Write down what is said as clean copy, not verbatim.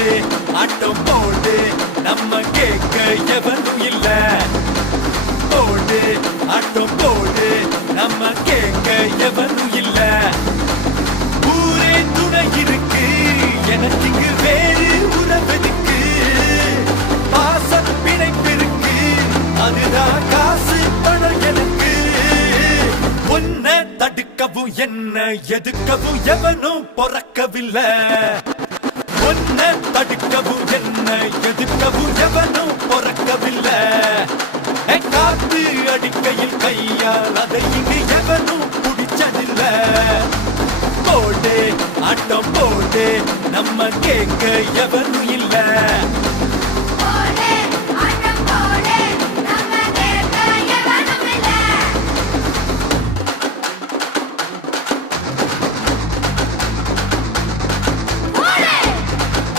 போடு ஆட்டம் போடு நம்ம கேட்க எவனும் இல்ல போடு ஆட்டம் போடு நம்ம கேட்க எவனும் இல்ல ஊரே துணை இருக்கு எனக்கு இங்கு வேறு உறவெதுக்கு பாசம் பிணைப்பிருக்கு அதுதான் காசு பணம் எனக்கு உன்னை தடுக்கவும் என்ன எதுக்கவும் எவனும் பொறக்கவில்லை உன்னை தடுக்கவும் என்ன எதுக்கவும் எவனும் பொறக்கவில்லை காத்து அடிக்கையில் கையால் அதை இங்கு எவனும் பிடிச்சதில்ல போடு ஆட்டம் போடு நம்ம கேட்க எவனும் இல்ல